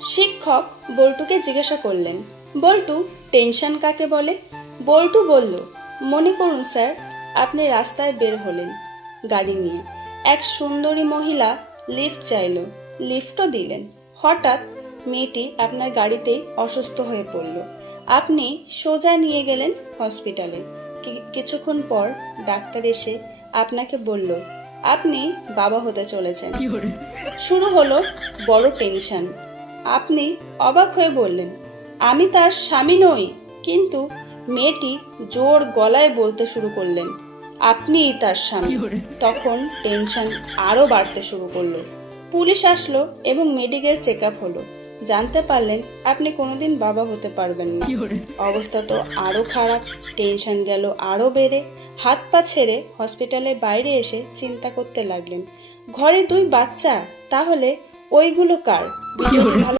শিক্ষক বল্টুকে জিজ্ঞাসা করলেন, বল্টু, টেনশন কাকে বলে? বল্টু বলল, মনে করুন স্যার, আপনি রাস্তায় বের হলেন গাড়ি নিয়ে। এক সুন্দরী মহিলা লিফট চাইল, লিফটও দিলেন। হঠাৎ মেয়েটি আপনার গাড়িতেই অসুস্থ হয়ে পড়ল। আপনি সোজা নিয়ে গেলেন হসপিটালে। কিছুক্ষণ পর ডাক্তার এসে আপনাকে বলল, আপনি বাবা হতে চলেছেন। শুরু হলো বড় টেনশন। আপনি অবাক হয়ে বললেন, আমি তার স্বামী নই। কিন্তু মেয়েটি জোর গলায় বলতে শুরু করলেন, আপনিই তার স্বামী। তখন টেনশন আরো বাড়তে শুরু করলো। পুলিশ আসলো এবং মেডিকেল চেক আপ হলো। জানতে পারলেন আপনি কোনোদিন বাবা হতে পারবেন না। অবস্থা তো আরো খারাপ। টেনশন গেল আরো বেড়ে। হাত পা ছেড়ে হসপিটালের বাইরে এসে চিন্তা করতে লাগলেন, ঘরে 2 বাচ্চা, তাহলে ওইগুলো কার? ভিডিওটি ভালো